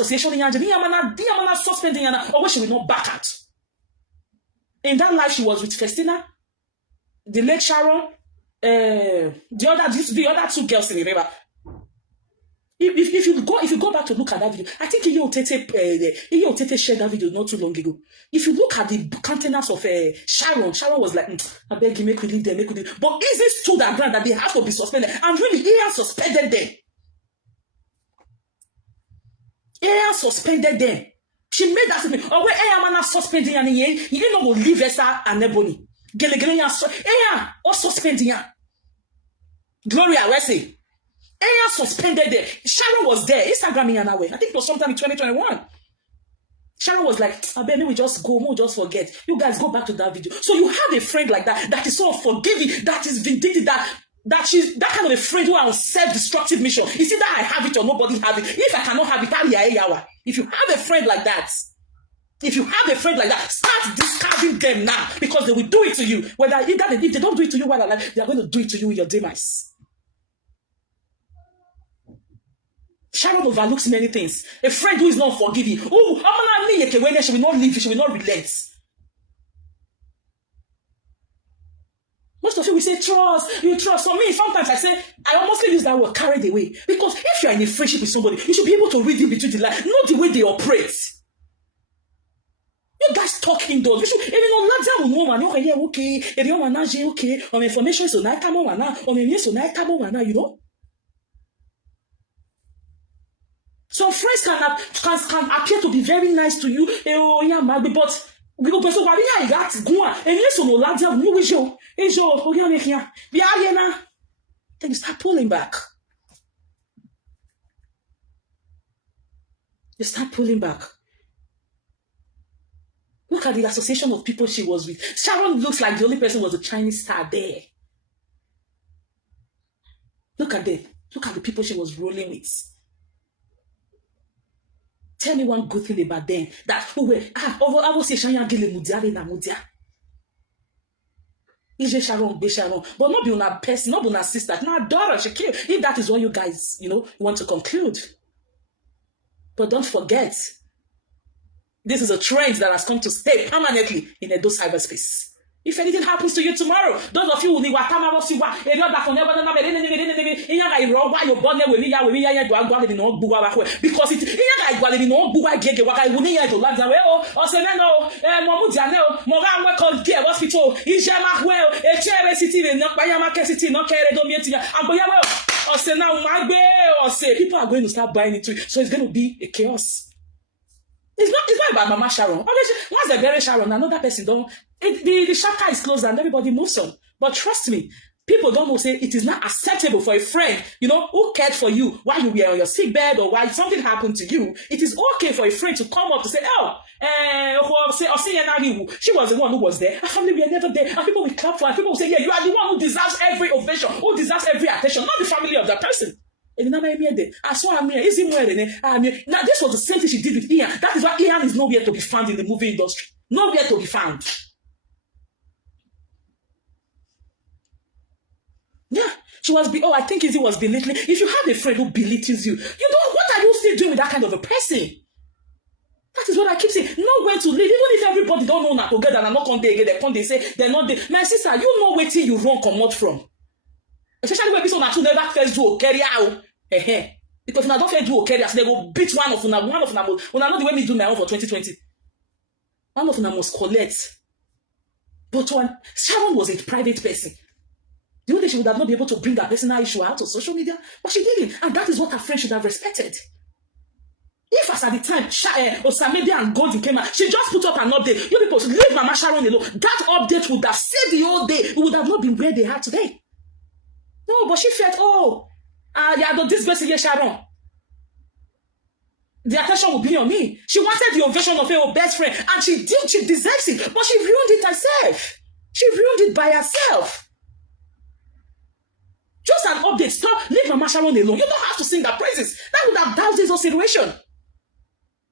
association in Yamana suspending Yana, or she will not back out. In that life, she was with Festina, the late Sharon, the other two girls in the river. If you go back to look at that video, I think Iyo Tete shared that video not too long ago. If you look at the countenance of Sharon was like, I beg you, make we leave them, make we leave. But Izzy stood her ground that they have to be suspended, and really, Ian suspended them. Ian suspended them. She made that statement. Oh, where Ian man suspending and you didn't know leave Esther and Ebony. Gele Ian or suspending. Gloria, where's he? Ian suspended there. Sharon was there. Instagram in away. I think it was sometime in 2021. Sharon was like, I bet we just go, we'll just forget. You guys go back to that video. So you have a friend like that is so forgiving, that is vindictive, that she's that kind of a friend who are on self-destructive mission. You see that I have it or nobody have it. If I cannot have it, if you have a friend like that, start discarding them now, because they will do it to you. If they don't do it to you while alive, they are going to do it to you in your demise. Sharon overlooks many things. A friend who is not forgiving. She will not leave, she will not relent. Most of you will say, trust, you trust. For me, sometimes I almost use that word, carried away. Because if you are in a friendship with somebody, you should be able to read in between the lines, not the way they operate. You guys talk indoors. You should, okay, information is you know. Some friends can appear to be very nice to you, but we go person wari ya got go and yes no ladia no we show then you start pulling back. Look at the association of people she was with. Sharon looks like the only person was a Chinese star there. Look at the people she was rolling with. Tell me one good thing about them. That I will say Sharon gile mudia na mudia. Ije Sharon be Sharon, but not be una person, not be una sister, not daughter. She kill. If that is what you guys, want to conclude. But don't forget, this is a trend that has come to stay permanently in Edo cyberspace. If anything happens to you tomorrow, those of you who need because people are going to start buying into it, so it's going to be a chaos. It's not about Mama Sharon. Once they bury Sharon, another person don't. The chapter is closed and everybody moves on. But trust me, people don't know say it is not acceptable for a friend, who cared for you while you were on your sick bed or while something happened to you. It is okay for a friend to come up to say, she was the one who was there. Our family were never there. And people will clap for her. People will say, yeah, you are the one who deserves every ovation, who deserves every attention, not the family of that person. Now this was the same thing she did with Ian. That is why Ian is nowhere to be found in the movie industry. Nowhere to be found. Yeah, I think Izzy was belittling. If you have a friend who belittles you, what are you still doing with that kind of a person? That is what I keep saying. Know when to leave. Even if everybody don't know now together and not come there again, they say they're not there. My sister, you know where you run come out from. Especially when people never first do carry out. Because now don't do carry out, they go beat one of them. One of them not the way me do my own for 2020. One of them must collect. But when Sharon was a private person, the only she would have not been able to bring that personal issue out on social media, but she didn't, and that is what her friend should have respected. If as at the time Osamedia and Golden came out, she just put up an update. You people should leave Mama Sharon alone. That update would have saved the whole day. It would have not been where they are today. No, but she felt, this person here, Sharon. The attention will be on me. She wanted the ovation of her best friend, and she deserves it, but she ruined it herself. She ruined it by herself. Just an update. Stop. Leave Mama Sharon alone. You don't have to sing her praises. That would have doused this whole situation.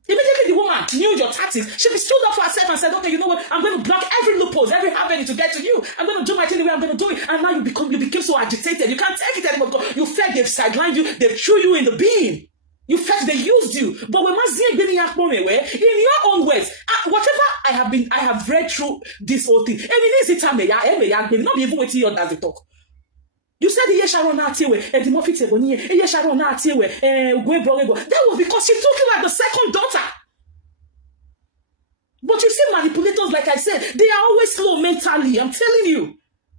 Immediately the woman knew your tactics. She stood up for herself and said, okay, you know what? I'm going to block every loophole, every avenue to get to you. I'm going to do my thing the way I'm going to do it. And now you became so agitated. You can't take it anymore because you felt they've sidelined you. They've threw you in the bin. You felt they used you. But when in your own words, whatever I have read through this whole thing. And it is not even waiting on as they talk. You said yes, Sharon not here, and the Mofit yes, Sharon not here, that was because she took you like the second daughter. But you see, manipulators, like I said, they are always slow mentally. I'm telling you.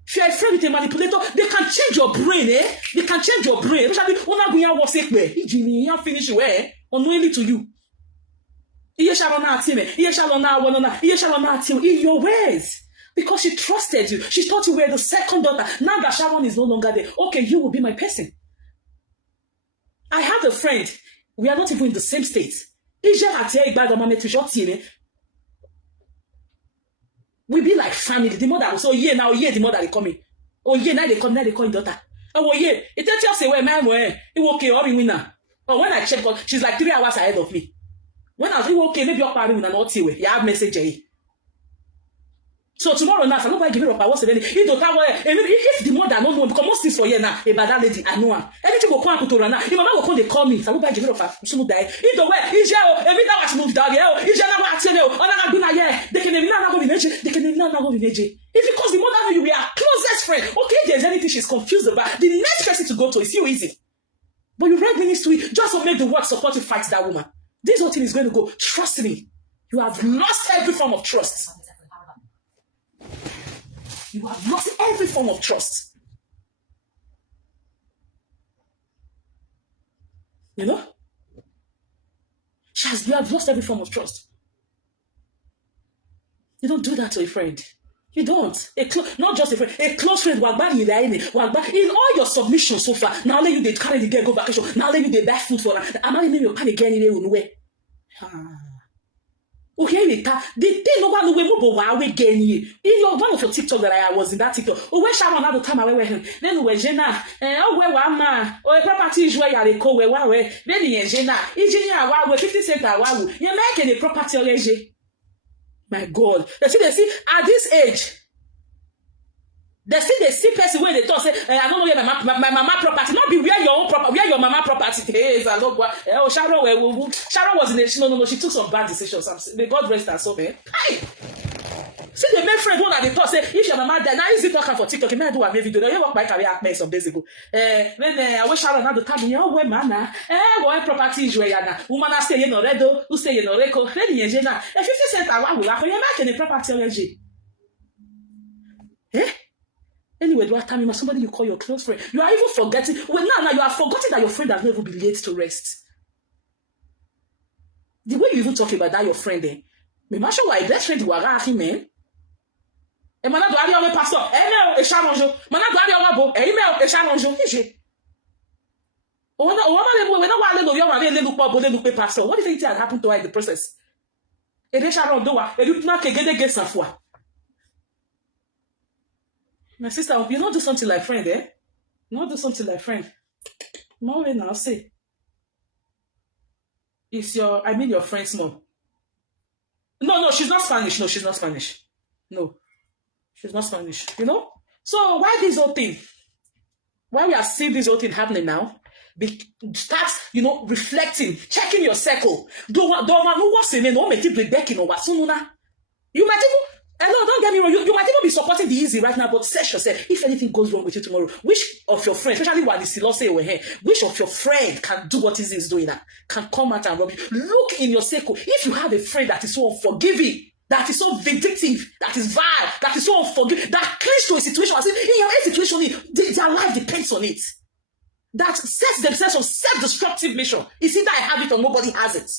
If you're a friend with a manipulator, they can change your brain, eh? They can change your brain. Especially when I was sick, finish where unknowingly to you. In your ways. Because she trusted you. She thought you were the second daughter. Now that Sharon is no longer there, okay, you will be my person. I have a friend. We are not even in the same state. We be like family. The mother was now the mother they coming. Oh yeah, now they come, now they call daughter. Oh yeah, it tells you say where my it okay, or winner. But when I check, she's like 3 hours ahead of me. When I was okay, maybe your party will not see you have message. So tomorrow night, I'm not going to give it up. I was saying, if the mother don't know, because most things for you now, about that lady, I know her. Anything will come to her now. If my mama will come, they call me. So I'm not going to give it up. I'm die. Either way, is every time I move down here, is now what I tell you, they can not go in nature. They can not go in nature. If because the mother know you are closest friend, okay, if there's anything she's confused about, the next person to go to is you, Izzy. But you read ministry just to make the word support to fight that woman. This whole thing is going to go. Trust me. You have lost every form of trust. You have lost every form of trust. You know? You have lost every form of trust. You don't do that to a friend. You don't. Not just a friend. A close friend. In all your submissions so far, now let you they carry the girl go vacation. Now let you they buy food for her. I'm not even your panic anyway. Okay, the thing over the way we gain you. In your one of your TikTok that I was in that TikTok. Oh, where Sharon had to come away with him. Then we Jenna. Where one man. Oh, property is where you call where. Then you Jenna. Engineer, wow, 50 cents. Wow, you're making a property already. My God. They see at this age. They see person where they talk say, I don't know where my mama property. Not be where your own property, where your mama property is. Oh, Sharon was in the no. She took some bad decisions. May God rest her soul, man. See the main friend one that they thought say, if your mama died, now is it talking for TikTok? You do a video. You work my career at me some days ago. When I wish Sharon had to tell me, oh, where man, what property is where yana? Woman stay in Oredo, who stay in Oreco, then you jena. 50 cents I want to you're making a property already. Eh? Anyway, do I tell me somebody you call your close friend? You are even forgetting. Well, now you are forgetting that your friend has never been late to rest. The way you even talk about that, your friend, me ma show why best friend you are him, man. E mana do ari o pastor. Email e Sharon jo. Mana do ari o bo. Email e Sharon jo. Ije. O wana we na wa le do yo wa le lu po bo le lu pe pastor. What do you think had happened to her in the process? E de Sharon do wa. E du na ke gede get safwa. My sister, you not do something like friend, eh? You not do something like friend. No way now, say. It's your friend's mom. No, she's not Spanish. No, she's not Spanish. No, she's not Spanish. You know? So why this whole thing? Why we are seeing this whole thing happening now? Start, reflecting, checking your circle. You might even hello, don't get me wrong. You might even be supporting the Izzy right now, but search yourself. If anything goes wrong with you tomorrow, which of your friends, especially while the Silose were here, which of your friend can do what Izzy is doing now? Can come out and rob you? Look in your circle. If you have a friend that is so unforgiving, that is so vindictive, that is vile, that is so unforgiving, that clings to a situation as if in your own situation, their life depends on it. That sets themselves on self-destructive mission. It's either I have it or nobody has it.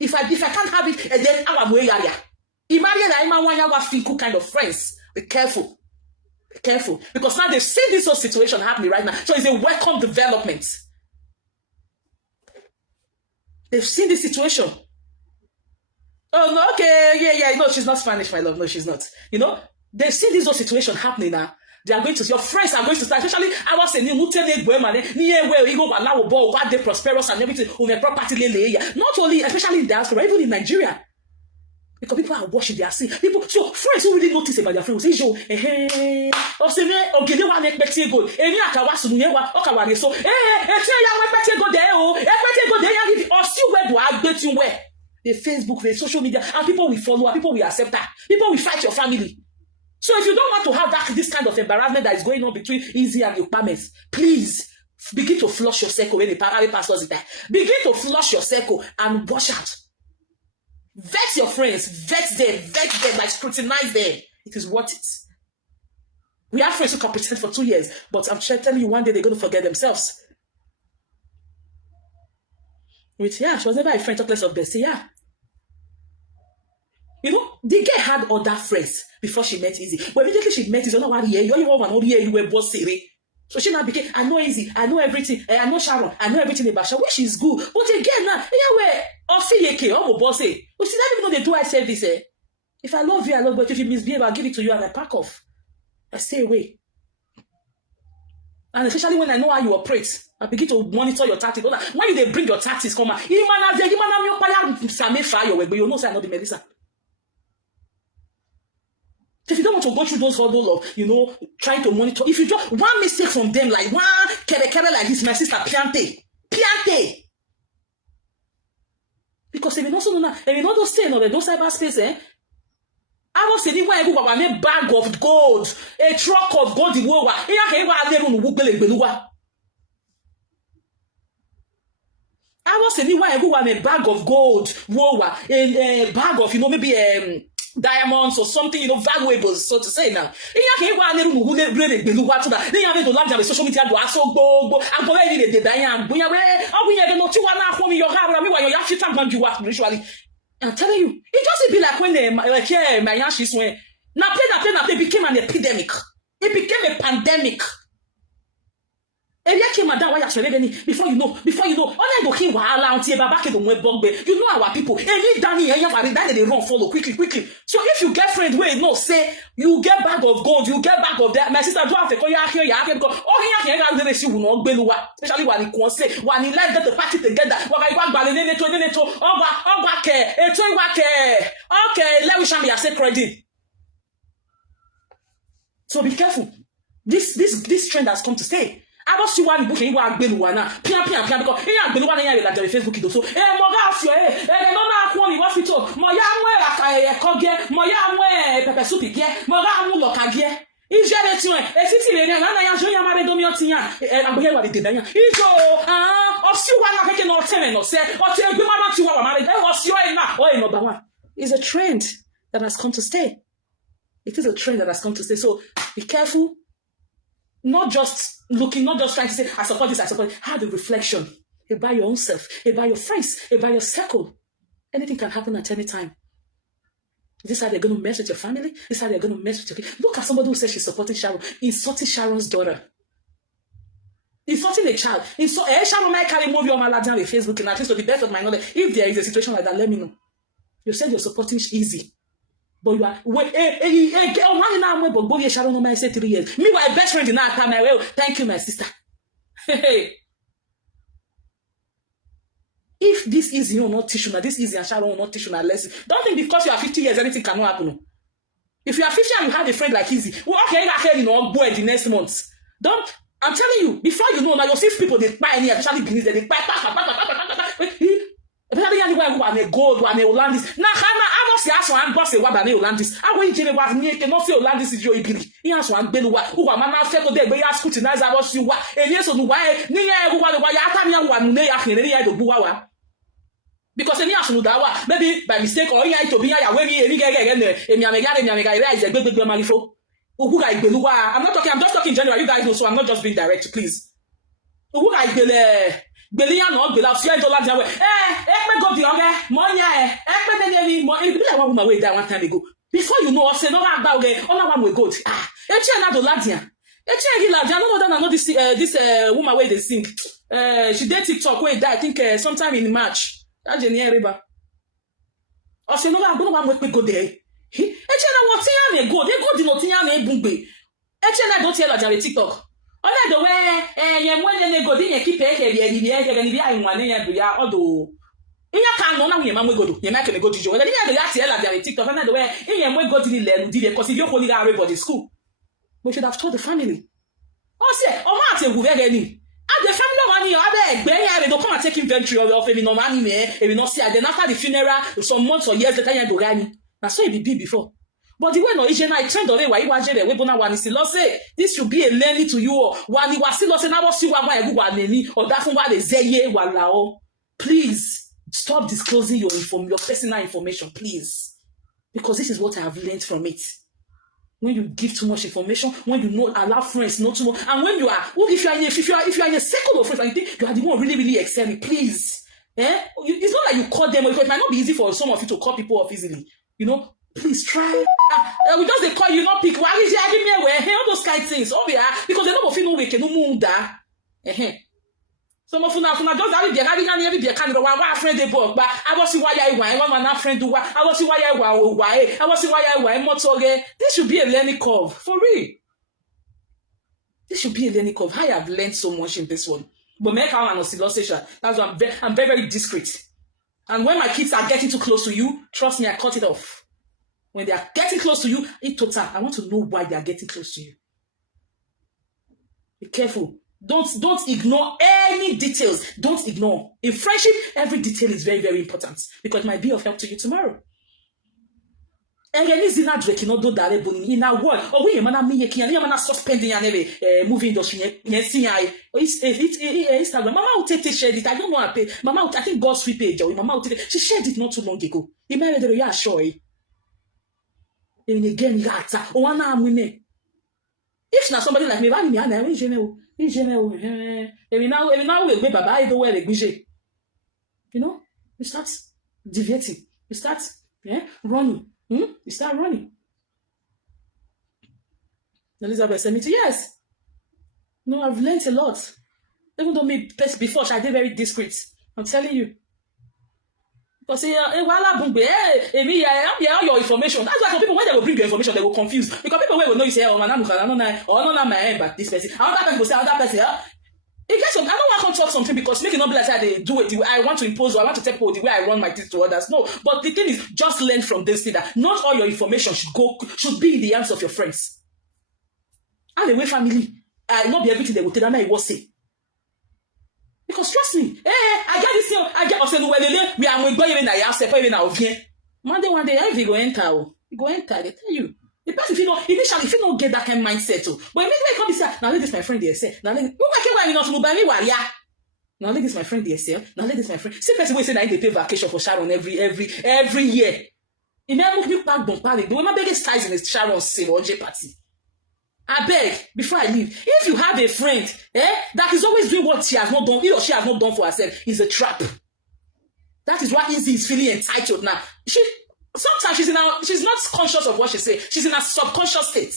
If I can't have it, and then I'm away area. Imagine that Ima kind of friends. Be careful. Be careful. Because now they've seen this whole situation happening right now. So it's a welcome development. They've seen this situation. Oh, no, okay. Yeah. No, she's not Spanish, my love. No, she's not. They've seen this whole situation happening now. They are going to, your friends are going to start, especially I was saying, they prosperous and everything, property. Not only, especially in diaspora, even in Nigeria. Because people are watching, they are seeing. People, so friends who really notice about their friends will say, "Yo, or say, okay, they want to expect gold. Any akawasu, you want okawari so, tell you want expect gold there, expect gold there, or still where do I bet you where? The Facebook, the social media, and people will follow, people will accept that, people will fight your family. So if you don't want to have this kind of embarrassment that is going on between Izzy and your parents, please begin to flush your circle when the pastors is there. Begin to flush your circle and watch out. Vet your friends, vet them, like scrutinize them. It is worth it. We have friends who can pretend for 2 years, but I'm telling you, one day they're going to forget themselves. She was never a friend, talk less of Bessie, You know, the girl had other friends before she met Izzy. But immediately she met Izzy, you were boss. So she now became, I know Izzy, I know everything, I know Sharon, I know everything about Sharon, which is good. But again, now, you see, that even though they do I service, if I love you, I love you, but if you misbehave, I'll give it to you and I pack off. I stay away. And especially when I know how you operate, I begin to monitor your tactics. When they bring your tactics, come on, you know, say I know the Melissa. If you don't want to go through those hurdles of, you know, trying to monitor, if you just one mistake from them, like one kere like this, my sister, piante. Because if you also know, if you know those things, those cyberspace, I was saying, why go a bag of gold, a truck of gold in war. I was saying, why go a bag of gold, a bag of, you know, maybe diamonds or something, you know, valuable, so to say now. Social media I'm telling you, it just be like when my yashis went. Now play became an epidemic. It became a pandemic. Before you know, only go kill Wahala until back to the you know our people. Any Danny they run follow quickly. So if you get friends where no say you get bag of gold, you get bag of that. My sister do have to call you here because oh here will not beluwa. Especially when he can say when he like get the party together. Okay, let me show me a credit. So be careful. This trend has come to stay. I was see one book in one beluana, pian because here beluana here like the Facebook so mogafio no na kwa ni hospital moya nwe koge moya nwe pepe soup ge moga mu lokage ijere ti won etiti le na ya jo ya mare domi otiyan agboye wa de dan ijo o si wa na keke no teme no se o ti egbe ma ti wa mare o si o na o number one. It's a trend that has come to stay. It is a trend that has come to stay. So be careful. Not just looking, not just trying to say, I support this, I support it. Have a reflection about your own self, about your friends, about your circle. Anything can happen at any time. This is how they're going to mess with your family. This is how they're going to mess with your kids. Look at somebody who says she's supporting Sharon, insulting Sharon's daughter. Insulting a child. Sharon might carry movie on my lap down with Facebook, and at least to the best of my knowledge, if there is a situation like that, let me know. You said you're supporting Izzy. But you are Sharon no 3 years. Me, my best friend in that time. Thank you, my sister. If this is you not teach you, this is and Sharon will not teach you a lesson. Don't think because you are 50 years, anything cannot happen. If you are 50 and you have a friend like Izzy, well, okay, you know, boy, the next month. Don't. I'm telling you, before you know, now you see people they buy any actually business, they buy. Especially anywhere who are a gold, who are a Hollandis. Now, I must say, I'm boss a wabane Hollandis. I want you to make no feel Hollandis is your ibili. He has one Belua, who are Mana Feco de Bay scrutinize about you. And yes, on why, near who are the Wayatania one, nay, the Buawa. Because any Ashudawa, maybe by mistake or to be a way again, and Yamega is a good malifo. Who I Belua. I'm just talking general. You guys know, so I'm not just being direct, please. Who I Bele. Belian or below $5 away. Me go the young Moya, my way down 1 time ago. Before you know, I said, no, about all one will go. It's another Latia. I know this woman way they sing. She did TikTok way that I think sometime in March. That's January. I said, no, I'm going to go there. It's what go. They go to Notiana Bumbe. I don't tell her TikTok. On the way, when they go in and keep it, and I one do ya, although Inya can no na we man we go do. You make me go to. Well, inya the last year like the TikTok and the way inya we go to the learn did because if you holy everybody school. We should have told the family. Oh say, oh ma say who very any. And the family money I beg they don't come and take inventory of any no money me. If we not see then after the funeral some months or years later you go gani. Na so it be before. But the way no Asian I trend away why you want we bona one is still say this should be a learning to you one you was still say na what you want e go neni or that one why they zeye wala o. Please stop disclosing your personal information, please. Because this is what I have learned from it. When you give too much information, when you not allow friends not too much, and when you are, well, if you are in a circle of friends and you think you are the one really excelling, please. It's not like you call them, because it might not be easy for some of you to call people off easily. You know, please try. We just they call you not pick. Why is you me away? All those kind of things. Oh yeah, because they don't feel no way can no move that. Some of you now just have be having every be kind of one friend they book, but I was see why I want one friend do what I was see why I was see why I want motor. This should be a learning curve for real. This should be a learning curve. I have learned so much in this one. But make our oscillation. That's why I'm very discreet. And when my kids are getting too close to you, trust me, I cut it off. When they are getting close to you, in total, I want to know why they are getting close to you. Be careful. Don't ignore any details. Don't ignore. In friendship, every detail is very important because it might be of help to you tomorrow. And in a drake, you know, do that in a word. Oh, we man, me, you man, suspending and movie industry. Yes, Instagram. Mama will take share it. I don't want to pay. Mama, I think God's free page. Mama will take. She shared it not too long ago. He married her. Yeah, sure. And again, oh, I'm with if not somebody like me, why me? I'm in general. Every now we'll be baba either way like you know, you start deviating. You start running. You start running. Elizabeth said me to yes. No, I've learned a lot. Even though me before I did very discreet. I'm telling you. Because Wahala your information. That's why some people when they will bring your information, they will confuse. Because people will know you say, oh man, not my head, but this person. Another person will say another person. It gets I don't want to talk something because make it not be like that they do it the way I want to impose or I want to tell people the way I run my things to others. No. But the thing is, just learn from this thing that not all your information should be in the hands of your friends. And the way family, not be everything they will tell them I will say. Because trust me, I get this thing, I get also we are going even I ask even now here. One day if you go enter, they tell you. The person initially if you don't get that kind of mindset too. But immediately come say, now let this my friend they say. Now let Now let this my friend they say. Now let this my friend. See person will say that they pay vacation for Sharon every year. It never move back don't panic. The woman biggest ties in the Sharon same or J party. I beg, before I leave, if you have a friend that is always doing what she has not done, he or she has not done for herself, is a trap. That is why Izzy is feeling entitled now. Sometimes she's not conscious of what she says. She's in a subconscious state.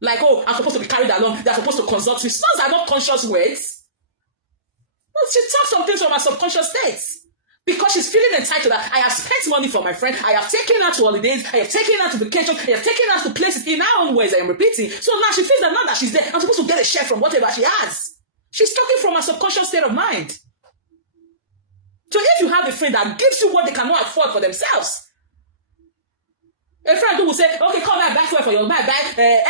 Like, oh, I'm supposed to be carried along. They're supposed to consult me. Those are not conscious words. But she talks some things from her subconscious state. Because she's feeling entitled that I have spent money for my friend, I have taken her to holidays, I have taken her to vacation, I have taken her to places in her own ways, I am repeating. So now she feels that now that she's there, I'm supposed to get a share from whatever she has. She's talking from a subconscious state of mind. So if you have a friend that gives you what they cannot afford for themselves, a friend who will say, okay, come and buy fuel for your buy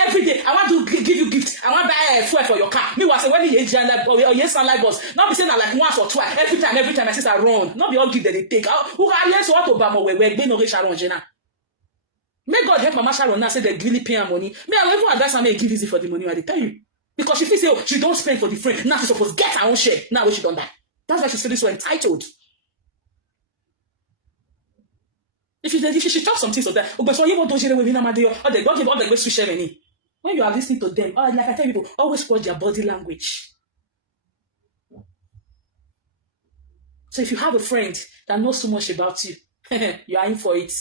every day. I want to give you gifts. I want to buy fuel for your car. Me was say when you sunlight bus. Not be saying that like once or twice. Every time my sister run. Not be all gift that they take. Who are yes what Obama we be no Sharon Jena. May God help Mama Sharon now say they really pay her money. Me I will even advise her may give easy for the money I tell you. Because she feels say she don't spend for the friend. Now she's supposed to get her own share. Now when she done that. That's why she's feeling so entitled. If she talk some things of that, but so you want to share with me, or they don't give all the ways to share any. When you are listening to them, like I tell people, always watch their body language. So if you have a friend that knows so much about you, you are in for it.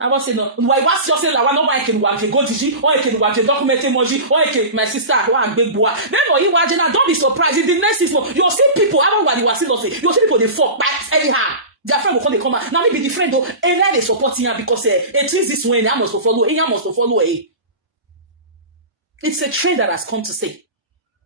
I was saying, no, why was you saying that one can work a go to or I can work a document emoji, or I can my sister, one big boy. Then when you watch, don't be surprised. In the next 6 months, you'll see people, I don't know what you are saying, you'll see people they fuck back anyhow. Their friend will come out. Now maybe the friend though, and then they supporting her because it is this way, I must follow, and I must follow. It's a trend that has come to stay.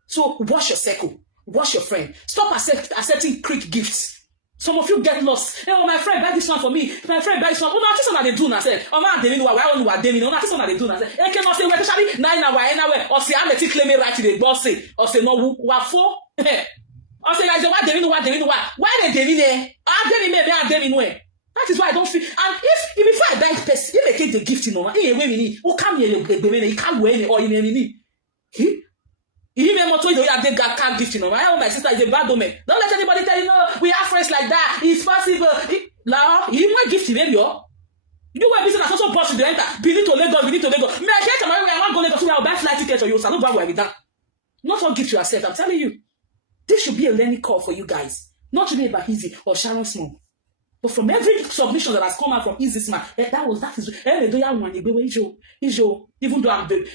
So wash your circle, wash your friend. Stop accepting quick gifts. Some of you get lost. Hey, oh, my friend buy this one for me. My friend buy this one. Oh, no, this one they do now. Say, oh, man, they know why I don't know what they mean. Oh, no, this one they do now. Say, hey, cannot say, where shall nine hour, anywhere. Or say, I'm letting claim me right to the boss. Say, or say, no, what for? Or say, guys, what they mean, what they mean, what? Why they mean it? I mean, where? That is why I don't feel. And if before I die, person, you make the gift, you know, hey, where we need, who come here, you can't wear it or you need. You even told you have the can't gift, you know. I know my sister is a bad woman. Don't let anybody tell you, no, we have friends like that. It's possible. Now, you might gift, baby, yo. You know where business also boss to enter. We need to Lagos, we need to Lagos. Me, I can't I want to go Lagos, so I'll buy flight tickets for you. So I don't buy where we done. Not all gift yourself, I'm telling you. This should be a learning call for you guys. Not to be about Izzy or Sharon Small. But from every submission that has come out from Izzy's man, that is even though I'm a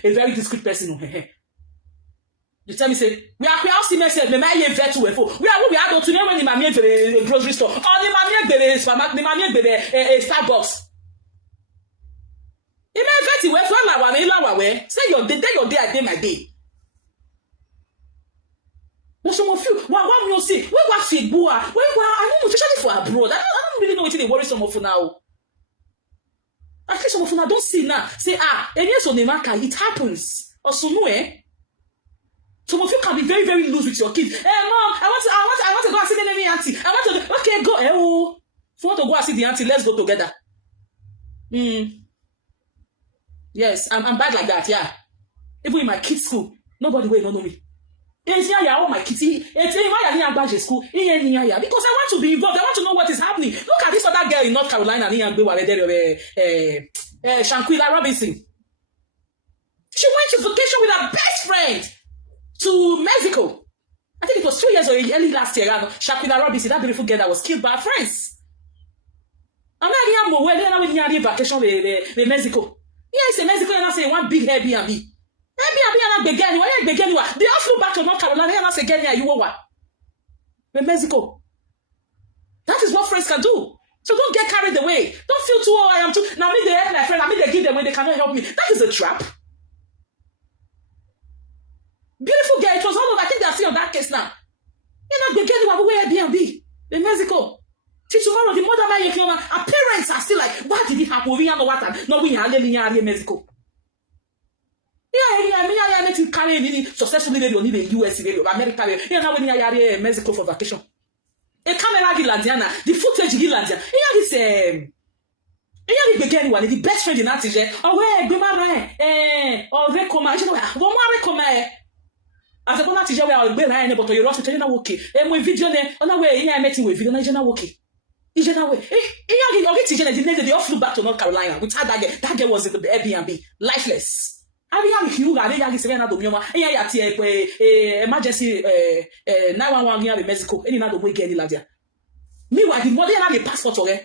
very discreet person. You tell me, say, we are see myself, me my vet to we are going to know when the mammy for the grocery store, or the mammy be the mammy be the Starbucks. You may vet we for la way. Say your day, I day my day. But some of you, what you see? We were fit boa. I don't know, especially for abroad. I don't really know what they worry some of you now. At least some of you now don't see now. Say and yes on the market, it happens. Or so no Some of you can be very, very loose with your kids. Hey, mom, I want to go and see the enemy auntie. I want to, okay, go. Oh, if you want to go and see the auntie, let's go together. Yes, I'm bad like that, yeah. Even in my kids' school, nobody will know me. It's all my kids. It's my school. Because I want to be involved. I want to know what is happening. Look at this other girl in North Carolina, Shanquilla Robinson. She went to vacation with her best friend to Mexico. I think it was 2 years or early last year. Shaquilla Robinson, that beautiful girl that was killed by her friends. I'm not going to vacation with Mexico. Yes, in Mexico, and I say one big Airbnb. Airbnb and begin. They all flew back to North Carolina and I say, "Get you over." With Mexico. That is what friends can do. So don't get carried away. Don't feel too. Oh, I am too. Now me they help my friend. Now me they give them when they cannot help me. That is a trap. Beautiful girl, it was all over. I think they are still on that case now. You know, they get you away Airbnb in Mexico. Till tomorrow, the mother man, her parents are still like, what did it happen? We know what? No, we are in Mexico. Yeah, let you carry any successfully radio, need a US radio, America radio. Yeah, now when you are in Mexico for vacation. A camera Gilandiana, the footage Gilandia. Yeah, this begin one, the best friend in Atije. Oh, where, Bimara, or Recoma, one more Recoma. As a bona teacher, we are behind, but you're also telling okay. And when video, on the way, I met with video, Nigerian okay. Is that way? They all flew back to North Carolina. We had that girl was in the Airbnb, lifeless. Emergency 911 in Mexico. Any other way get in meanwhile, the mother had a passport already.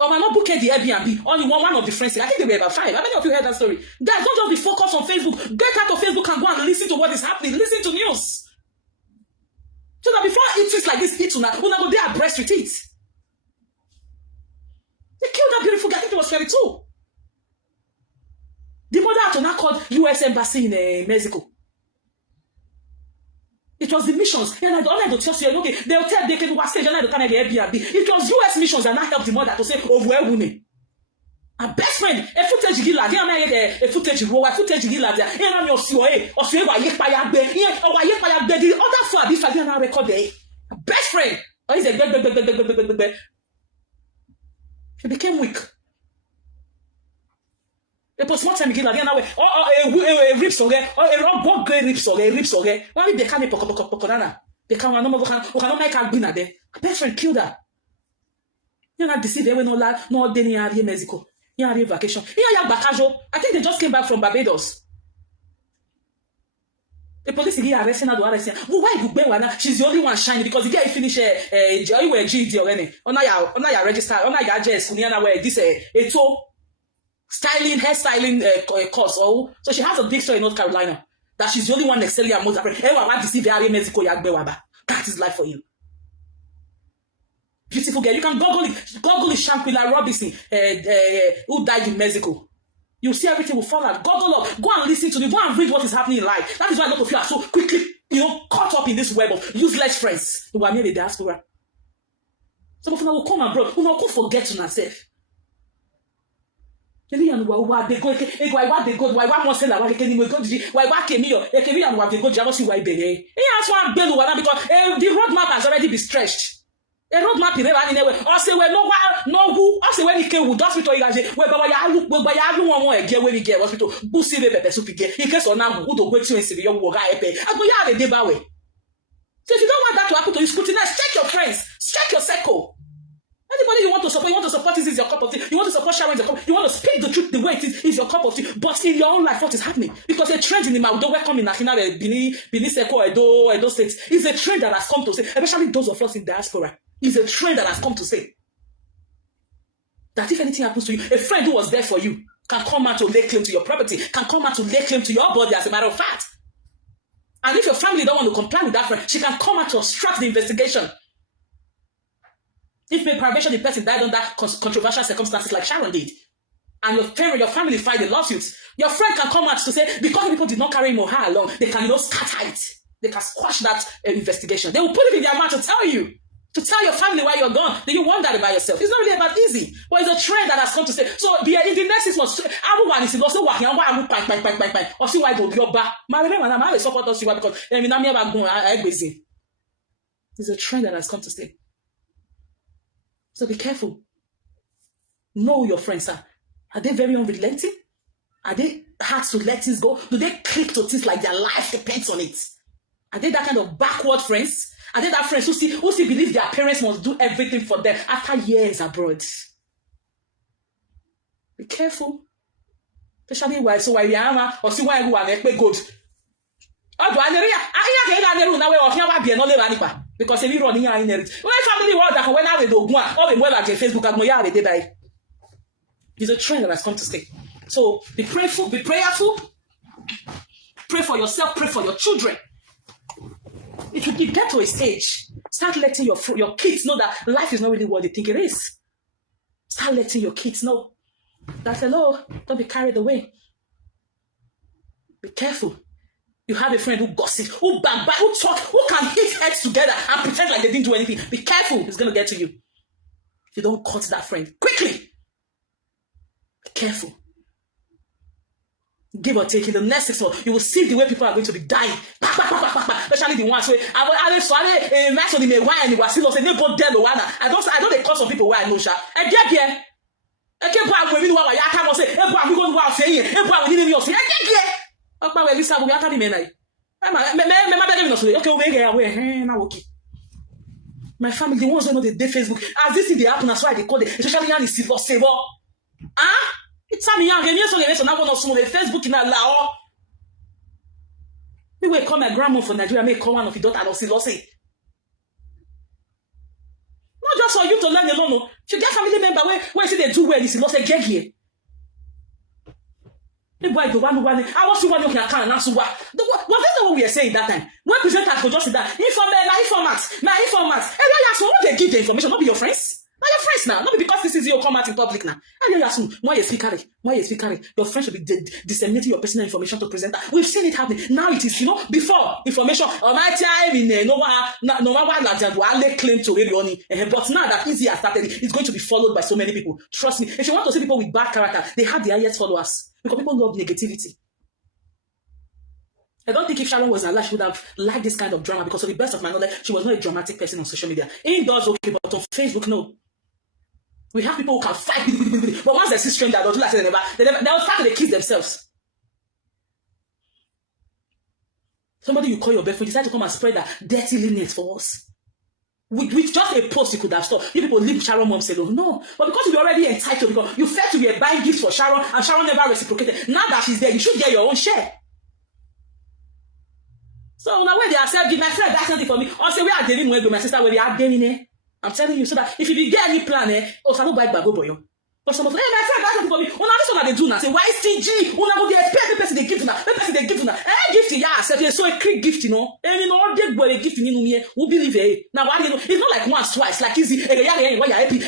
Or not book the Airbnb. Only one of the friends. I think they were about 5. How many of you heard that story? Guys, don't just be focused on Facebook. Get out of Facebook and go and listen to what is happening. Listen to news. So that before it is like this, we'll never dare breast with it. They killed that beautiful girl. I think it was 22. The mother had to now call US Embassy in Mexico. It was the missions. And I don't trust you. Okay, they'll tell they can watch stage and I don't kind of Airbnb. It was US missions that now helped the mother to say, oh, where women. A best friend, a footage gila, a footage row, a footage gila, and I'm your COA, or say, why you buy a bed, or why you buy a bed, the other far, if I didn't record a best friend. Or is a he became weak. A postmortem gila, a rips or a rock grey rips or a rips or a why they can't poconana. They can't cannot make a dinner there. A best friend killed her. You're not deceived, no Denny Mexico. Yeah, vacation. Yeah, Bakajo. I think they just came back from Barbados. The police here arresting her to arrest her. But why you been one? She's the only one shining because the guy finished D0N. On your register, on your address, where this styling, hairstyling course. Oh, so she has a big story in North Carolina that she's the only one excelling among her friends. I want to see the Mexico. That is life for you. Beautiful girl. You can Google it. Google it, Shanquilla Robinson, who died in Mexico. You see everything will fall out. Google up. Go and listen to me. Go and read what is happening in life. That is why a lot of you are so quickly, caught up in this web of useless friends who are near the diaspora. Some of them will come abroad. Who not forget to yourself. They go, why they go, why one say like why can you go? Why came here? They came here and why they go? Just see why be there. That's why Belu because the roadmap has already been stretched. A roadmap is never anywhere. Or say when no who. Or say when he came with hospital, you guys where by you one more again when we get hospital. Busi be better so get. In case or now who do go to in your work I pay. I go yeah the day by way. So if you don't want that to happen to you, scrutinize. Check your friends. Check your circle. Anybody you want to support is your cup of tea. You want to support Sharon is your cup. You want to speak the truth the way it is your cup of tea. But in your own life, what is happening? Because a trend in the Maudo welcome in Nakina, Bini Seko, Edo States is a trend that has come to say, especially those of us in diaspora, is a trend that has come to say that if anything happens to you, a friend who was there for you can come out to lay claim to your property, can come out to lay claim to your body, as a matter of fact. And if your family don't want to comply with that friend, she can come out to obstruct the investigation. If by privation the person died under controversial circumstances like Sharon did, and your family filed a lawsuit, your friend can come out to say, because people did not carry him or her along, they can scatter it. They can squash that investigation. They will put it in their mouth to tell you, to tell your family why you're gone. Then you wonder about yourself. It's not really about Izzy, but it's a trend that has come to say. So in the next 6 months, everyone is also working. Or see why do your back. My remember, I'm always support us because it's a trend that has come to stay. So be careful. Know your friends are they very unrelenting? Are they hard to let things go? Do they click to things like their life depends on it? Are they that kind of backward friends? Are they that friends who still believe their parents must do everything for them after years abroad? Be careful. Especially why we are or see why we are good. Because if you run in your inherit, when family world that when I do go all the well like Facebook and moya they die. It's a trend that has come to stay. So be prayerful, pray for yourself, pray for your children. If you get to a stage, start letting your kids know that life is not really what they think it is. Start letting your kids know that hello, don't be carried away. Be careful. You have a friend who gossips, who backbite, who talk, who can hit heads together and pretend like they didn't do anything. Be careful, it's going to get to you. If you don't cut that friend quickly, be careful. Give or take, in the next 6 months, you will see the way people are going to be dying. Especially the ones where I don't they call some people where I know. I get here. I can't buy women who are like, I can't say, I'm going to say, I'm going to say, okay, my family, the ones who know the day Facebook, as this is the happen, that's why they call it, especially on the silver saver. It's a young so now one of some of the Facebook in a law. We will call my grandma for Nigeria, may call one of your daughter and silver say. Not just for you to learn alone. If you get family member where say they do well, this is not a get here. The boy the one I was the one who can answer what what we are saying that time. When presenters could just say that informant. And you what they give the information, not be your friends. Not your friends now, not because this is your comment in public now. And you ask why you speak your friends should be disseminating your personal information to presenter. We've seen it happening. Now it is, before information my time in no one claim to really, but now that Izzy has started, it's going to be followed by so many people. Trust me, if you want to see people with bad character, they have the highest followers because people love negativity. I don't think if Sharon was alive, she would have liked this kind of drama because, to the best of my knowledge, she was not a dramatic person on social media. Indoors, okay, but on Facebook, no. We have people who can fight, but once they see strangers, they'll do like they'll start to kiss themselves. Somebody you call your best friend decide to come and spread that dirty lineage for us. With just a post you could have stopped. You people leave Sharon mom alone. No. But because you're already entitled, because you felt to be buying gifts for Sharon, and Sharon never reciprocated. Now that she's there, you should get your own share. So now when they are saying, my friend, that's nothing for me. Or say, we are dealing with my sister, where they are dealing it. I'm telling you, so that if you get any plan, also don't buy bago boy. But some of them, my friend, that's nothing for me. Una this one they do now. Say, why STG? Una go they expect the person they give now. The person they give now. Gift, yeah, so a quick gift, And they boy a gift in me. Who believe it? Now why it's not like once, twice, like Izzy. Why you happy?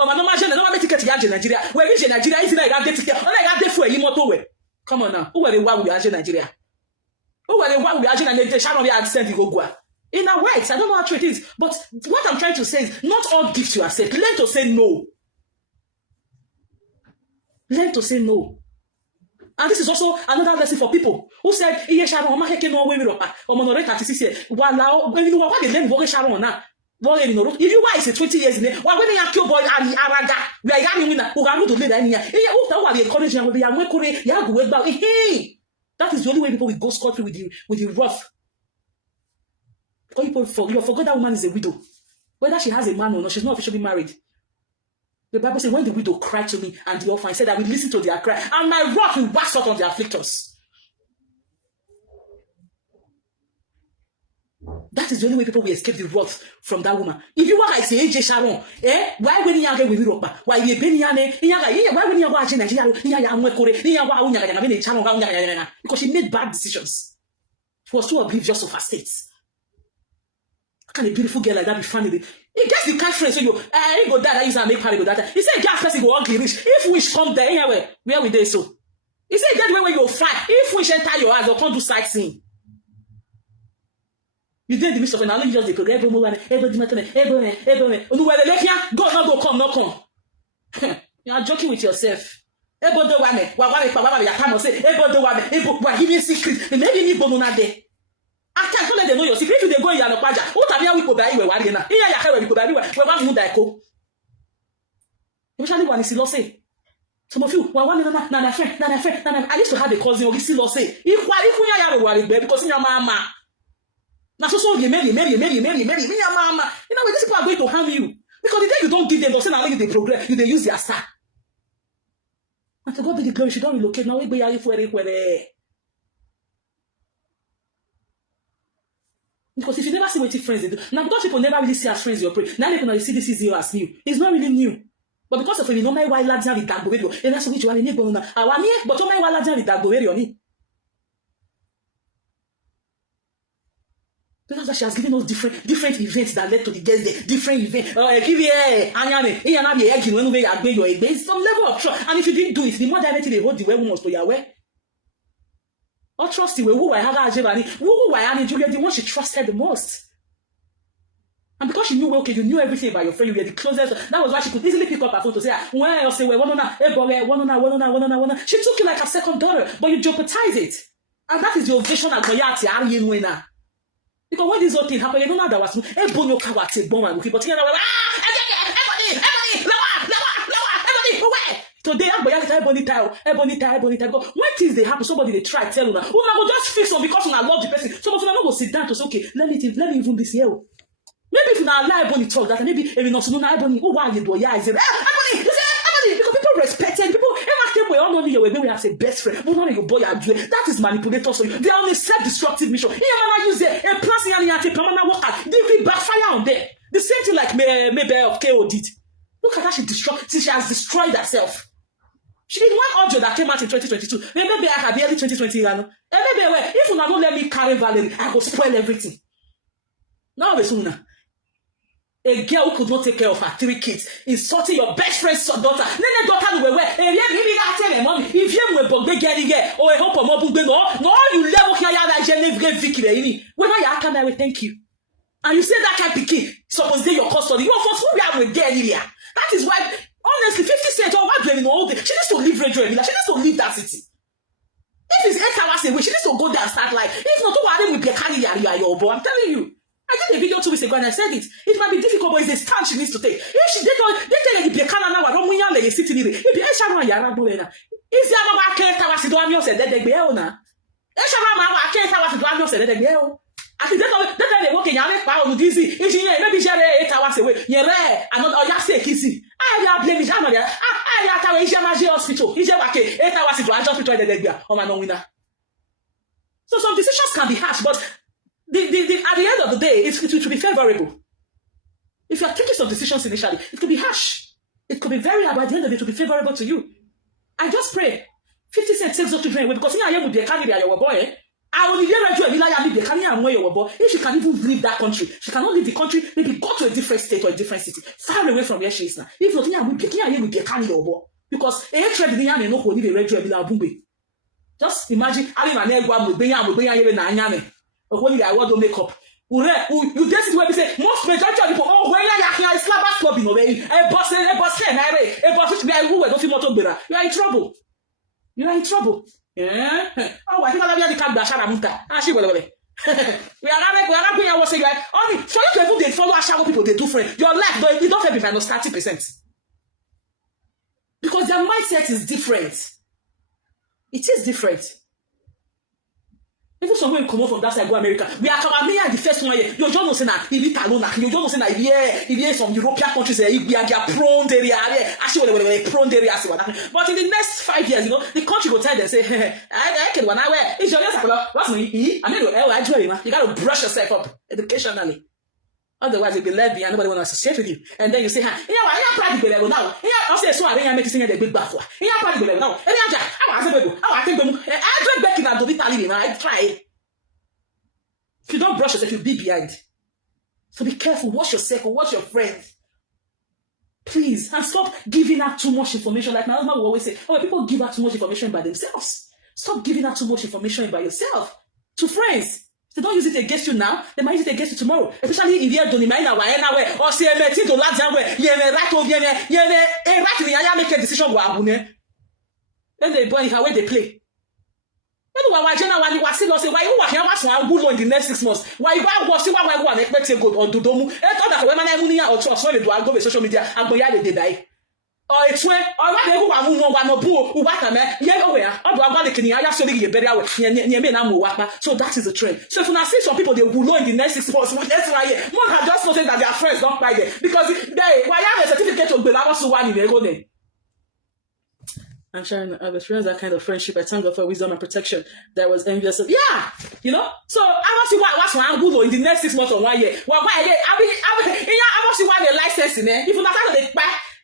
My mama Jen, no make ticket to Nigeria. Where is Nigeria? Is like I get ticket. I got there for a motorway. Come on now. Who are the one we are Nigeria? Who are the one we are and they Sharon they had sent you go. In our words, I don't know how true it is, but what I'm trying to say is not all gifts you accept. Learn to say no. Learn to say no. And this is also another lesson for people who said, "Iye Sharon, Oma keke no we ropa, Oma no 36 years. Wahala, when you want to learn what Sharon na, what you know. If you why is 20 years in there, why when you kill boy and araga, we are young women who are to live anywhere. Iye who tell what we encourage you, we are we kore, ya go work back. Hey, that is the only way people will go scot free with the rough. Because you forgot that woman is a widow. Whether she has a man or not, she's not officially married. The Bible says, when the widow cried to me and the orphan said, I will listen to their cry, and my wrath will wax out on their afflictors. That is the only way people will escape the wrath from that woman. If you want to say, AJ Sharon, why when you are with Europe? Why you be why when you are watching Nigeria, because she made bad decisions. She was too oblivious of her states. Can a beautiful girl like that be funny? He gets the kind friends so you ain't go that use and make party with that. He said gas person go ugly rich. If wish come there anywhere, where we there so? He said that way where you find. If wish enter your house, they'll come do sightseeing. You did the midst of an only just the program go not go come, not come. You are joking with yourself. Everybody give me secret. Maybe you need bonuna there. I can't let them know your secret. If they go in your paja, what have you with Kobai? We're worrying now. Here, you could be one who die. Especially when it's lost. Some of you, one nana friend. I used to have a cousin who is still lost. If we are worried, because in your mama. Now, so you marry, your mama. You know, these people are going to harm you. Because the day you don't give them, they'll say, now they progress, they use their star. And to God be the glory, she don't relocate. Now, we are because if you never see what your friends they do, now because people never really see as friends you're praying, now they can see this is you as new. It's not really new. But because of you know my wild lads with that video, and that's what you are in but my wild lads with that video. Because that she has given us different events that led to the guest there. Different events. Give you some level of trust. And if you didn't do it, the more directly they hold the way must be aware. Or trust the way who I had Julia, the one she trusted the most. And because she knew, okay, you knew everything about your friend, you were the closest. That was why she could easily pick up her phone to say, well, say, she took you like a second daughter, but you jeopardize it. And that is the ovation at Goyati, Arian winner. Because when this whole thing happened, you don't know that was Ebonyo Kawati bomb and but you know, today, everybody. Because when things they happen, somebody they try tell you now, oh, I will just fix on because I love the person. Some of you not go sit down to say, okay, let me even this here. Maybe if you not lie Ebony talk that, maybe if you not know Ebony, oh, why you do? Yeah, I say, Ebony, because people respected people. We all know you we have a best friend, but not your boy are doing. That is manipulator. So they are on a self-destructive mission. You never use a plus and a permanent worker. They will backfire on them. The same thing like maybe of KO did. Look at how she has destroyed herself. She did one audio that came out in 2022. Maybe I had early 2020. Maybe if you not let me carry Valerie, I will spoil everything. Now sooner. A girl who could not take care of her 3 kids, insulting your best friend's daughter. Then daughter will wear. If you were born, getting it, or a hope of mobile, no, you level here, I Vicky. When I can, I will thank you. And you say that can't be key. Suppose they your custody. You are for who we are with here. That is why, honestly, 50 cents or what blaming all day. She needs to leave Radio Emila. She needs to leave that city. If it's 8 hours away, she needs to go there and start life. If not, don't worry with be a carry your boy. I'm telling you. I did a video 2 weeks ago and I said it. It might be difficult, but it's a stand she needs to take. If she did not, they tell you the Piacana now, I don't want you to sit in it. If you Sharon Yara Boena, is there a care that was to do on yourself that they go now? Sharon, I can't tell us to do on yourself that they go. I think they're working on it. Power with Izzy. If she maybe share 8 hours away, you're rare and not just say kissy. I blame it. I tell you, Ishamaji hospital. Is your 8 hours to hospital that they go on my winner. So some decisions can be harsh, but at the end of the day, it will be favorable. If you are taking some decisions initially, it could be harsh. It could be very hard, but at the end of it will be favorable to you. I just pray. 50 cents takes up to drain because I am with the candidate your boy. I will be the candidate if she can even leave that country. She cannot leave the country, maybe go to a different state or a different city, far away from where she is now. If not, I will be the candidate because a trade in the army no leave a radio. Just imagine having an egg with Benya even Nanyame. When I want to make up. You just where we say most majority of people, oh, where you slappers club in way, a boss, which who don't feel motor better. You are in trouble. You are in trouble. Yeah. Oh, I think I'll be the card Sharamuta. She will. We are not going to say like only so you people they follow Ashago people, they do friend. Your life, you don't have to be minus 30%. Because their mindset is different. It is different. Even someone come out from that side go America. We are coming here the first one here. You don't know say that if it alone, you don't know say that if you some European countries we are prone area. Actually, prone area. But in the next 5 years, the country will tell them say, I can one hour. It's your what's me? I mean, you got to brush yourself up educationally. Otherwise, you'll be left behind. Nobody want to associate with you. And then you say, I am proud to be level now. I'll say, so I think I make you sing the big bath. I am proud to be level now. And I drag back in and do it. I try. If you don't brush yourself, you'll be behind. So be careful. Watch your circle. Watch your friends. Please. And stop giving out too much information. Like my husband will always say, people give out too much information by themselves. Stop giving out too much information by yourself to friends. They don't use it against you now, they might use it against you tomorrow. Especially if you're doing it or say, to right make a decision. Then they boy how they play. Why in the next 6 months? Why go and expect to go on to Domu? Or to go social media and go they die. Or it's when or what they so that is the trend. So if you see some people they will know in the next 6 months, that's why one can just notice that their friends don't buy them because they why have a certificate of Belawas one in go there. And Sharon, I've experienced that kind of friendship. I thank God for wisdom and protection. That was envious. Yeah, So I must see what's one good in the next 6 months or 1 year. Well, I must see why the license in there. If you not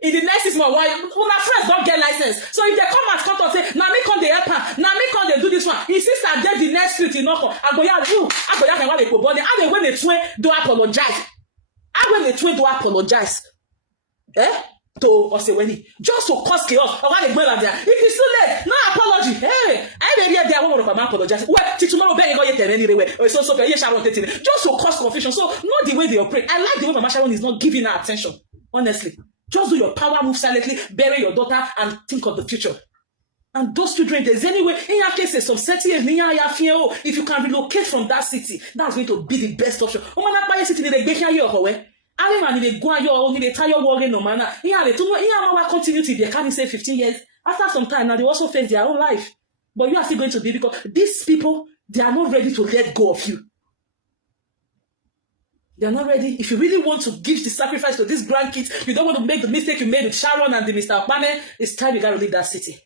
in the next 6 months, why my friends don't get license. So if they come and say, now me come the help her, now me come they do this one. He says that get the next street in Noko. I go can want to go body. And when the twin do apologize. And when the twin do apologize. To or say when he just to cause chaos. Or when they go like that. If it's too late, no apology. Hey, I may be there. I won't apologize. Well, tomorrow better go get anyway. Or so Sharon just to cause confusion. So not the way they operate. I like the way Mama Sharon is not giving her attention. Honestly. Just do your power move silently, bury your daughter, and think of the future. And those children, there's anyway, in your cases, some city, if you can relocate from that city, that's going to be the best option. Continue to be, can't say 15 years. After some time, now they also face their own life. But you are still going to be because these people, they are not ready to let go of you. They are not ready. If you really want to give the sacrifice to these grandkids, you don't want to make the mistake you made with Sharon and the Mr. Okpane, it's time you got to leave that city.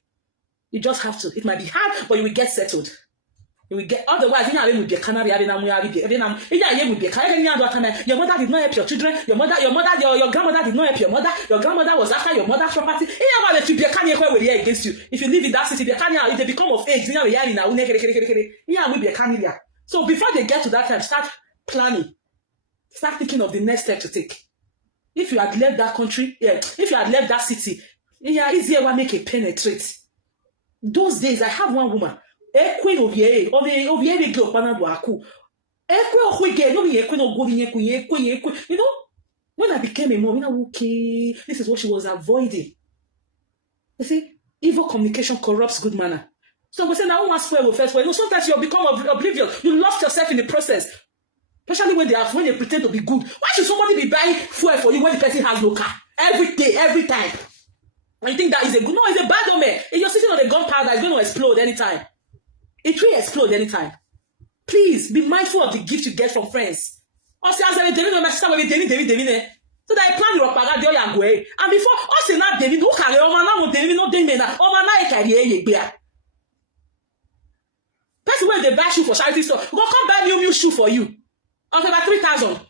You just have to. It might be hard, but you will get settled. You will get, otherwise, your mother did not help your children, your grandmother did not help your mother was after your mother's property. Against you. If you live in that city, if they become of age, so before they get to that time, start planning. Start thinking of the next step to take. If you had left that country, if you had left that city, easier one make it penetrate. Those days, I have one woman, when I became a mom, this is what she was avoiding. You see, evil communication corrupts good manner. So we say now one square will first. Sometimes you become oblivious. You lost yourself in the process. Especially when they pretend to be good. Why should somebody be buying fuel for you when the person has no car? Every day, every time. And you think that is a good? No, it's a bad omen. If you're sitting on a gunpowder, it's going to explode anytime. It will explode anytime. Please be mindful of the gift you get from friends. So that I plan your parade and go. And before us not David, who can person when they buy shoe for charity store, go come buy new shoe for you. Of about 3,000.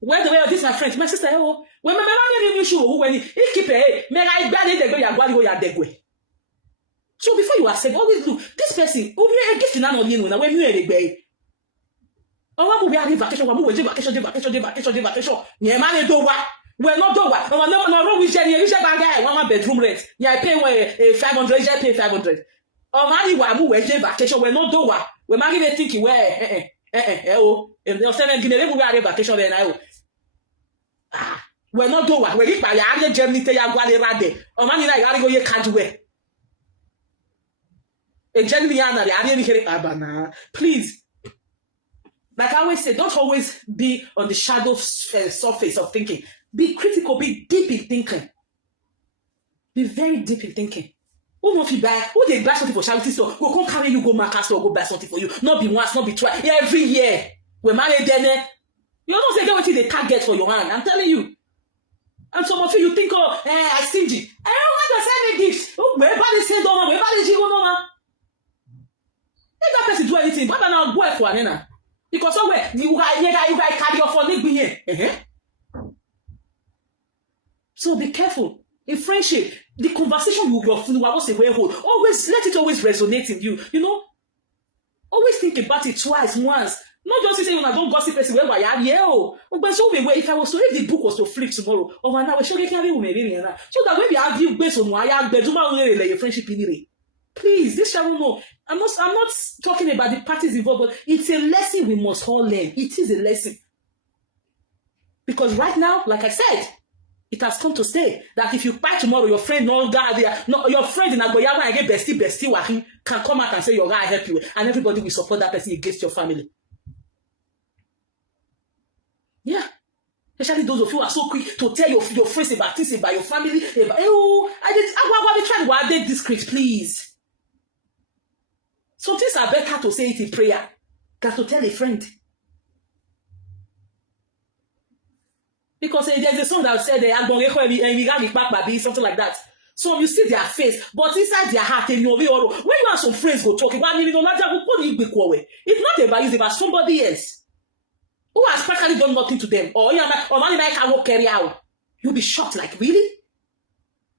Where the way of this, my friend, my sister, when my mama new shoe, who when he keep it, may I buy it, they go your degway. So before you accept, always look, this person, who may give to none of you when you are a bay. Oh, we are in vacation, vacation. Yeah, man, do what? We're not do what? No, we share guy, 1 bedroom rent. Yeah, I pay 500, I pay 500. Oh, man, you are moving vacation, we're not do what? We're not even thinking where. you're saying, we are vacation there now. We're not doing we're by the Germany, Tayagwale Rade, or money like Arigo, can't wear. A Germany, I didn't hear it, Abana. Please. Like I always say, don't always be on the shadow surface of thinking. Be critical, be deep in thinking. Be very deep in thinking. Who know if you buy? Who they buy something for charity store? Go come carry you, go market store, go buy something for you. Not be once, not be twice. Every year. We marry then. You don't say get what they can't get for your hand. I'm telling you. And some of you think, oh, I stingy. I don't want to send me gifts. Oh, everybody send on, everybody go no man. Let that person do anything. But now go for an because somewhere you guys carry your phone here. So be careful. In friendship, the conversation with your friend was a way hold. Always let it always resonate in you. You know? Always think about it twice, once. Not just say when I don't gossip person where I am, but so if I was to read the book was to flip tomorrow, or when I was showing you so that when we argue based on why I have your friendship in it. Please, this Sharon, no. I'm not talking about the parties involved, but it's a lesson we must all learn. It is a lesson. Because right now, like I said, it has come to stay that if you fight tomorrow, your friend your friend in Agoyawa and get bestie Wahi can come out and say your guy help you, and everybody will support that person against your family. Yeah. Especially those of you who are so quick to tell your friends about this, about your family, about I try to be discreet, please. Some things are better to say it in prayer than to tell a friend. Because there's a song that said something like that. So you see their face, but inside their heart, when you have some friends go talking, it's not about you, it's about somebody else who has practically done nothing to them, or money can work carry out. You'll be shocked, like, really?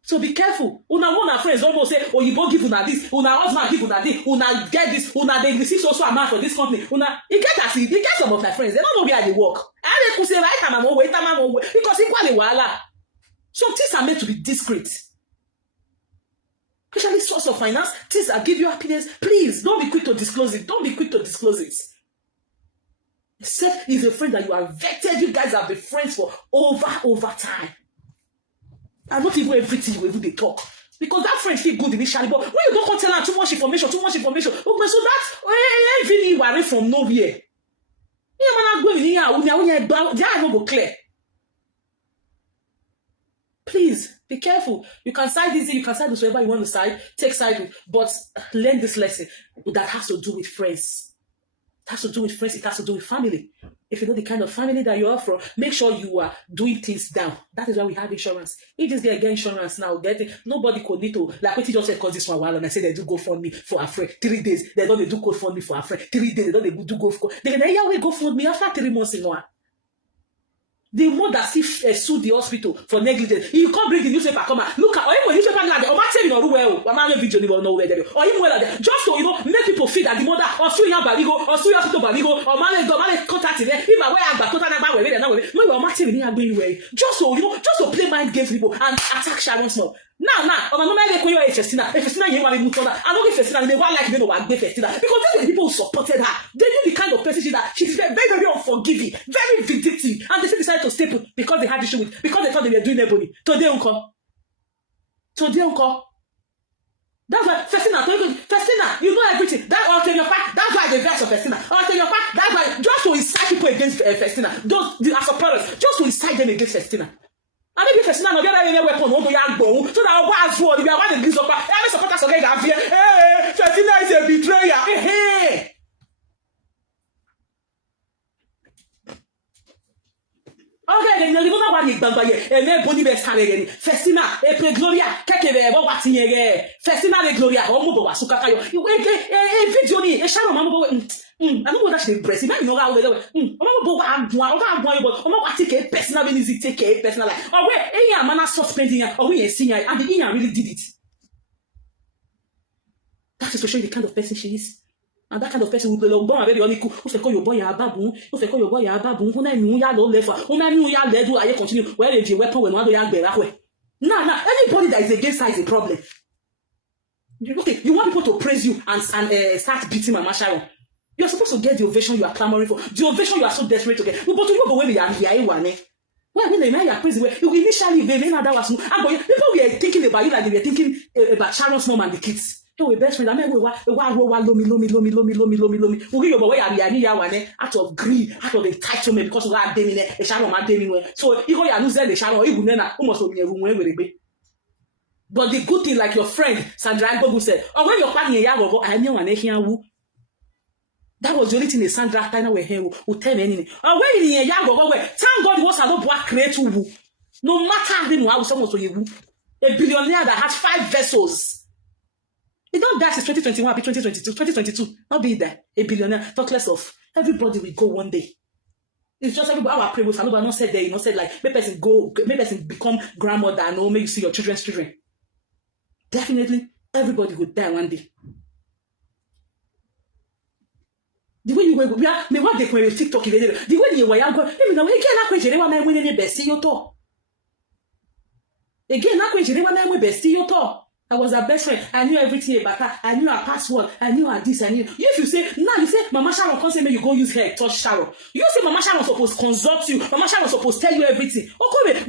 So be careful. Una friends don't say, oh, you go give una this, una husband give una this, una get this, una they receive also amount for this company. You get some of my friends, they don't know where they work. And they could say, right time I'm away, because equally Wahala. Some things are meant to be discreet. Especially source of finance, things that give you happiness. Please, don't be quick to disclose it. Don't be quick to disclose it. Except he's a friend that you are vetted. You guys have been friends for over time. And not even everything you they talk. Because that friend feel good initially, but when you don't tell her too much information, okay, so that's really worry from nowhere. They are not clear. Please be careful. You can side this, you can side this wherever you want to side, take side with, but learn this lesson that has to do with friends. It has to do with friends, it has to do with family. If you know the kind of family that you are from, make sure you are doing things down. That is why we have insurance. If this guy get insurance now, nobody could need to, like what you just said, cause this one while and I say they do go fund me for a friend. 3 days, they don't do go fund me for a friend. 3 days, they don't do go for they can go fund me after 3 months in one. The mother still sued the hospital for negligence. You can't bring the newspaper, come on. Look at, or even newspaper like that, or tell you well, I'm not video anymore, no way there. Or even well, just to, make people feel that the mother, or sue your baligo, or sue your hospital baligo, or man, contact in there, if I wear a contact about where they're not with, maybe I'm not telling you, just so, just to play mind games with people and attack Sharon Small. Now, on a normal day, when you're a Festina, you want to move on. I don't get Festina, they want like, Festina. Because these are the people who supported her. They knew the kind of person she's very, very unforgiving, very vindictive. And they decided to stay put because they had issue with, because they thought they were doing everybody. Today, uncle. That's why Festina, you know everything. That's why they vex of Festina. That's why, just to incite people against Festina, those, as a parents, just to incite them against Festina. And maybe Festina, no, they're not weapon, no, they are go. So now, what's what? If you want to support, every supporters of them here. Hey, Festina is a betrayer. Hey. Okay, then you know what you done by here. And then Bonnie Best again. Festina, a Gloria, Kakeve, what's in here? Festina, the Gloria, Omobo, Sukakayo. You wait a video, a Sharon Mambo. I don't know what actually impressive. I know how we're I'm not take a personal easy take a personal life. Or where any man suspending or we a senior and the Ian really did it. That is to show you the kind of person she is. And that kind of person will be very unequal. Who say call your boy a baboon? Who say call your boy a baboon? Who knew ya low level? Who knew ya led? Do I continue? Where is your weapon when one young bear away? Nah. Anybody that is against her is a problem. Okay, you want people to praise you and start beating Mama Sharon. You're supposed to get the ovation you are clamoring for. The ovation you are so desperate to get. But you go away with your one. Well, when they made your crazy way, you initially that was people were thinking about you like they were thinking about Sharon's mom and the kids. Hey, we best friend. I mean, we out of greed, out of entitlement because we are demon. A Sharon man demon. So you go you lose the Sharon. You will almost be a room where we. But the good thing, like your friend Sandra Gogu said, oh, when you're planning a yago, I know an Ehian. That was the only thing the Sandra Tina were here who tell me anything. Oh, when in a yago, thank God was a lot black create who. No matter how someone to you, a billionaire that has 5 vessels. It don't die since 2021, 2022, 2022. Not be there. A billionaire. Talk less of. Everybody will go one day. It's just everybody. Our prayer was not said there. You know, said like, make person go, make person become grandmother and make you see your children's children. Definitely, everybody will die one day. The way you go, me what they call TikTok, the way you were going, even now again, I question what I win any best see your talk. Again, I question what I win best see your talk. I was her best friend. I knew everything about her. I knew her password. I knew her this. I knew. If you say now, you say Mama Sharon can't say me. You go use her touch Sharon. You say Mama Sharon supposed to consult you. Mama Sharon supposed to tell you everything. Okay,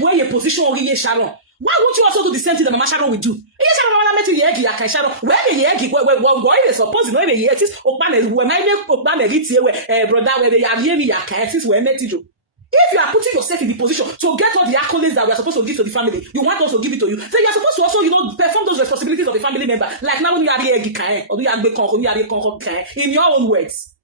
where your position or your Sharon? Why won't you also do the same thing that Mama Sharon will do? Yes, Sharon met you yegi Sharon. Where the yegi where suppose you know the yetis Okman where my Okman here brother where they are here yakai where met you. If you are putting yourself in the position to get all the accolades that we are supposed to give to the family, you want us to give it to you. So you are supposed to also, perform those responsibilities of a family member. Like now when you are here, or you are in your own words.